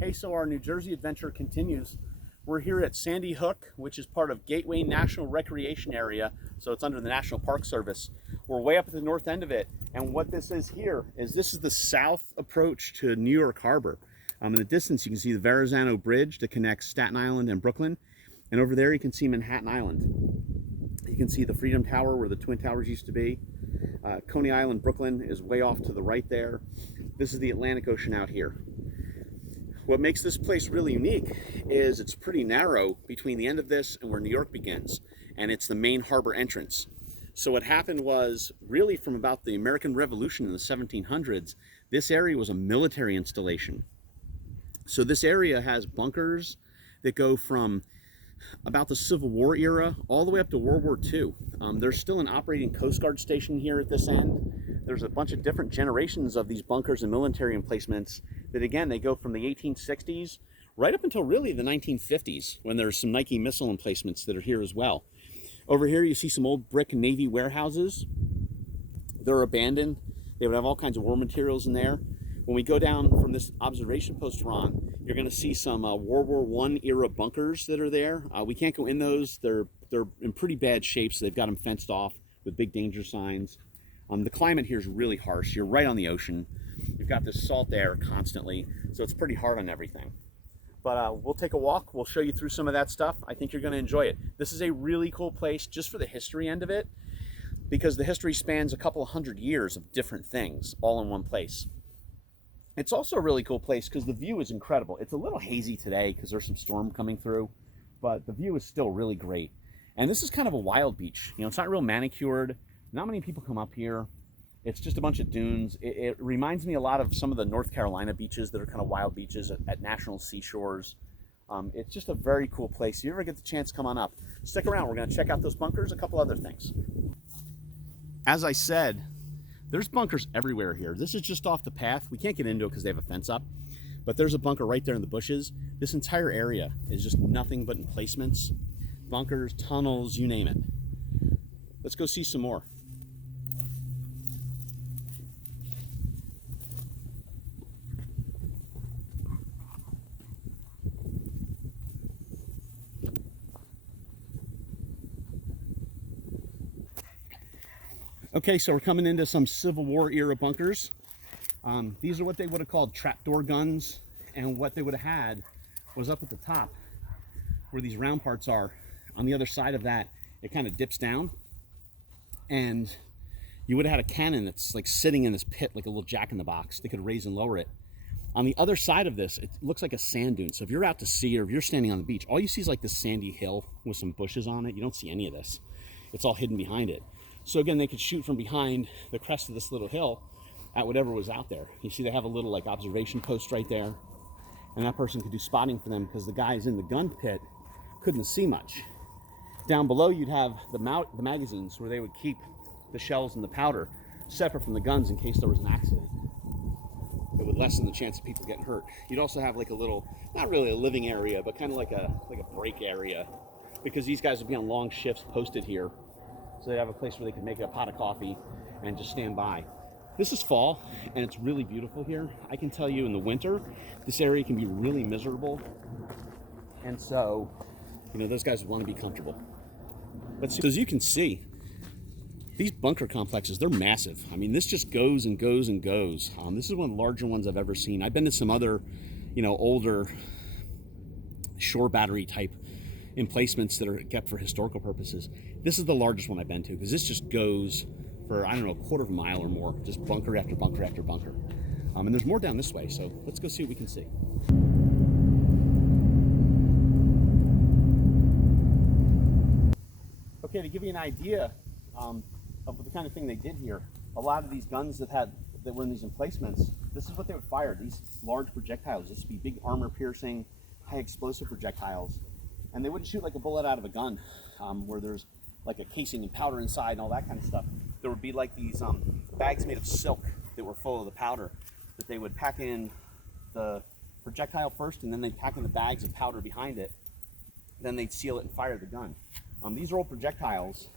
Hey, so our New Jersey adventure continues. We're here at Sandy Hook, which is part of Gateway National Recreation Area, so it's under the National Park Service. We're way up at the north end of it, and what this is here is this is the south approach to New York Harbor. In the distance, you can see the Verrazano Bridge that connects Staten Island and Brooklyn, and over there you can see Manhattan Island. You can see the Freedom Tower where the Twin Towers used to be. Coney Island, Brooklyn is way off to the right there. This is the Atlantic Ocean out here. What makes this place really unique is it's pretty narrow between the end of this and where New York begins, and it's the main harbor entrance. So what happened was, really from about the American Revolution in the 1700s, this area was a military installation. So this area has bunkers that go from about the Civil War era all the way up to World War II. There's still an operating Coast Guard station here at this end. There's a bunch of different generations of these bunkers and military emplacements that, again, they go from the 1860s right up until really the 1950s, when there's some Nike missile emplacements that are here as well. Over here you see some old brick Navy warehouses. They're abandoned. They would have all kinds of war materials in there. When we go down from this observation post we're on, you're going to see some World War I era bunkers that are there. We can't go in those. They're in pretty bad shape, so they've got them fenced off with big danger signs. The climate here is really harsh. You're right on the ocean. You've got this salt air constantly, so it's pretty hard on everything. But we'll take a walk. We'll show you through some of that stuff. I think you're going to enjoy it. This is a really cool place just for the history end of it, because the history spans a couple of hundred years of different things all in one place. It's also a really cool place because the view is incredible. It's a little hazy today because there's some storm coming through, but the view is still really great. And this is kind of a wild beach. You know, it's not real manicured. Not many people come up here. It's just a bunch of dunes. It reminds me a lot of some of the North Carolina beaches that are kind of wild beaches at national seashores. It's just a very cool place. If you ever get the chance, come on up. Stick around. We're going to check out those bunkers, a couple other things. As I said, there's bunkers everywhere here. This is just off the path. We can't get into it because they have a fence up, but there's a bunker right there in the bushes. This entire area is just nothing but emplacements, bunkers, tunnels, you name it. Let's go see some more. Okay, so we're coming into some Civil War era bunkers. These are what they would have called trapdoor guns, and what they would have had was up at the top where these round parts are. On the other side of that, it kind of dips down, and you would have had a cannon that's like sitting in this pit like a little jack-in-the-box. They could raise and lower it. On the other side of this, it looks like a sand dune. So if you're out to sea or if you're standing on the beach, all you see is like this sandy hill with some bushes on it. You don't see any of this. It's all hidden behind it. So again, they could shoot from behind the crest of this little hill at whatever was out there. You see they have a little like observation post right there, and that person could do spotting for them because the guys in the gun pit couldn't see much. Down below you'd have the magazines where they would keep the shells and the powder separate from the guns in case there was an accident. It would lessen the chance of people getting hurt. You'd also have like a little, not really a living area, but kind of like a break area, because these guys would be on long shifts posted here. So they have a place where they can make a pot of coffee and just stand by. This is fall, and it's really beautiful here. I can tell you in the winter, this area can be really miserable. And so, you know, those guys want to be comfortable. But so as you can see, these bunker complexes, they're massive. I mean, this just goes and goes and goes. This is one of the larger ones I've ever seen. I've been to some other, you know, older shore battery type emplacements that are kept for historical purposes. This is the largest one I've been to because this just goes for, I don't know, a quarter of a mile or more, just bunker after bunker after bunker. And there's more down this way, so let's go see what we can see. Okay, to give you an idea of the kind of thing they did here, a lot of these guns that were in these emplacements, this is what they would fire, these large projectiles. This would be big armor piercing, high explosive projectiles. And they wouldn't shoot like a bullet out of a gun where there's like a casing and powder inside and all that kind of stuff. There would be like these bags made of silk that were full of the powder that they would pack in the projectile first, and then they'd pack in the bags of powder behind it. Then they'd seal it and fire the gun. These are old projectiles.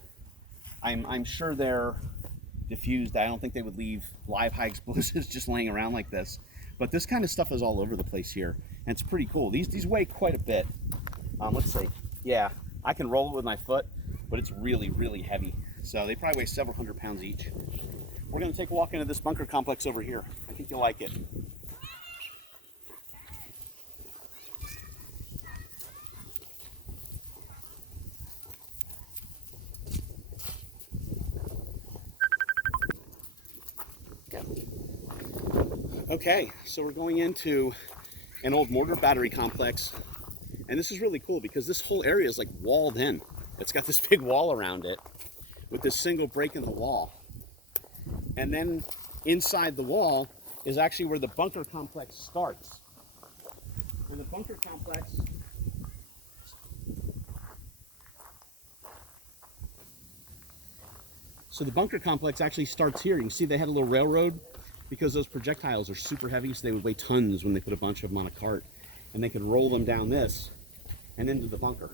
I'm sure they're diffused. I don't think they would leave live high explosives just laying around like this. But this kind of stuff is all over the place here, and it's pretty cool. These weigh quite a bit. Let's see. Yeah, I can roll it with my foot, but it's really, really heavy. So they probably weigh several hundred pounds each. We're going to take a walk into this bunker complex over here. I think you'll like it. Okay, so we're going into an old mortar battery complex, and this is really cool because this whole area is like walled in. It's got this big wall around it with this single break in the wall. And then inside the wall is actually where the bunker complex starts. And the bunker complex actually starts here. You can see they had a little railroad because those projectiles are super heavy, so they would weigh tons when they put a bunch of them on a cart. And they could roll them down this and into the bunker.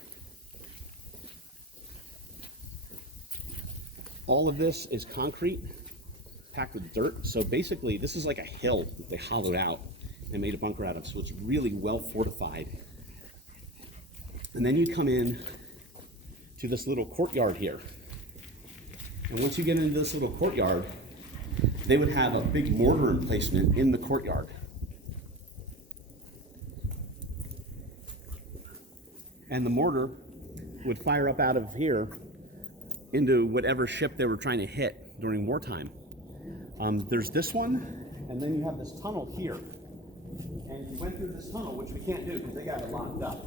All of this is concrete packed with dirt. So basically, this is like a hill that they hollowed out and made a bunker out of. So it's really well fortified. And then you come in to this little courtyard here. And once you get into this little courtyard, they would have a big mortar emplacement in the courtyard. And the mortar would fire up out of here into whatever ship they were trying to hit during wartime. There's this one, and then you have this tunnel here. And you went through this tunnel, which we can't do because they got it locked up.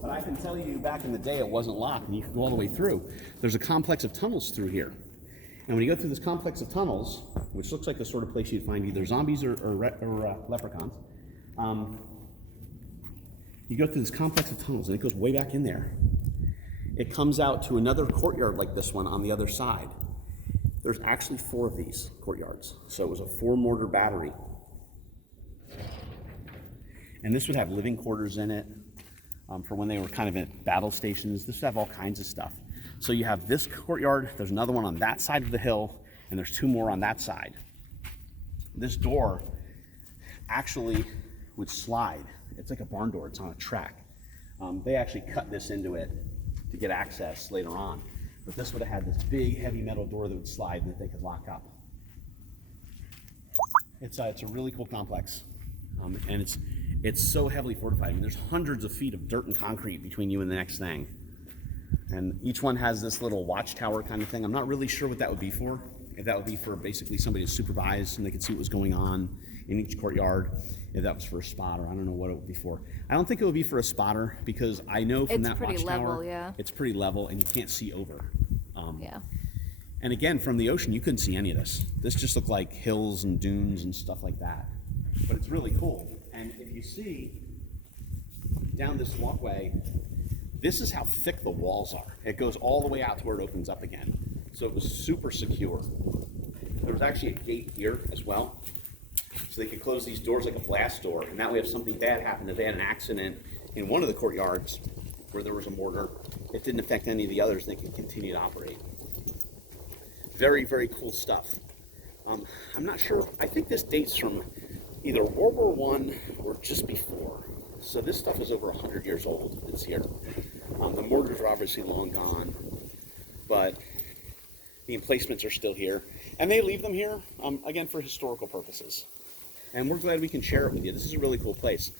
But I can tell you back in the day it wasn't locked and you could go all the way through. There's a complex of tunnels through here. And when you go through this complex of tunnels, which looks like the sort of place you'd find either zombies or leprechauns, you go through this complex of tunnels and it goes way back in there. It comes out to another courtyard like this one on the other side. There's actually 4 of these courtyards. So it was a 4 mortar battery. And this would have living quarters in it for when they were kind of at battle stations. This would have all kinds of stuff. So you have this courtyard, there's another one on that side of the hill, and there's 2 more on that side. This door actually would slide. It's like a barn door, it's on a track. They actually cut this into it to get access later on. But this would have had this big heavy metal door that would slide and that they could lock up. It's a really cool complex. And it's so heavily fortified. I mean, there's hundreds of feet of dirt and concrete between you and the next thing. And each one has this little watchtower kind of thing. I'm not really sure what that would be for. If that would be for basically somebody to supervise and they could see what was going on in each courtyard. If that was for a spotter, I don't know what it would be for. I don't think it would be for a spotter because I know from that watchtower, level, yeah. It's pretty level and you can't see over. Yeah. And again, from the ocean, you couldn't see any of this. This just looked like hills and dunes and stuff like that. But it's really cool. And if you see down this walkway, this is how thick the walls are. It goes all the way out to where it opens up again. So it was super secure. There was actually a gate here as well. So they could close these doors like a blast door. And that way if something bad happened, if they had an accident in one of the courtyards where there was a mortar, it didn't affect any of the others and they could continue to operate. Very, very cool stuff. I'm not sure. I think this dates from either World War I or just before. So this stuff is over 100 years old. It's here. The mortars are obviously long gone, but the emplacements are still here. And they leave them here, again, for historical purposes. And we're glad we can share it with you. This is a really cool place.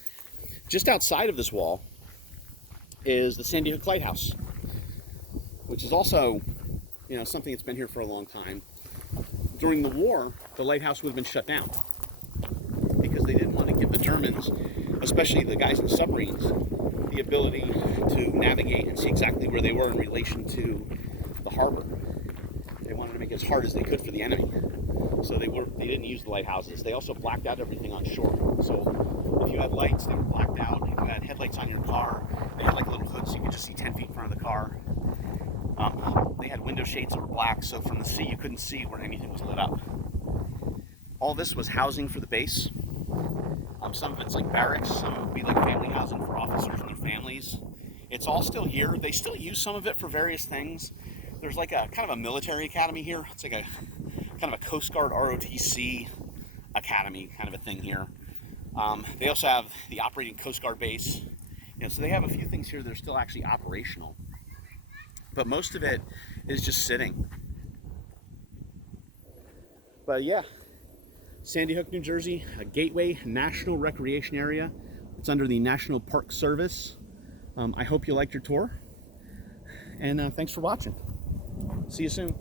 Just outside of this wall is the Sandy Hook Lighthouse, which is also, something that's been here for a long time. During the war, the lighthouse would have been shut down because they didn't want to give the Germans, especially the guys in the submarines, the ability to navigate and see exactly where they were in relation to the harbor. They wanted to make it as hard as they could for the enemy. So they didn't use the lighthouses. They also blacked out everything on shore. So if you had lights, they were blacked out. If you had headlights on your car, they had like a little hood so you could just see 10 feet in front of the car. They had window shades that were black, so from the sea you couldn't see where anything was lit up. All this was housing for the base. Some of it's like barracks, some would be like family housing for officers and their families. It's all still here. They still use some of it for various things. There's like a kind of a military academy here. It's like a kind of a Coast Guard ROTC academy kind of a thing here. They also have the operating Coast Guard base. So they have a few things here that are still actually operational, but most of it is just sitting. But yeah, Sandy Hook, New Jersey, a Gateway National Recreation Area. It's under the National Park Service. I hope you liked your tour, and thanks for watching. See you soon.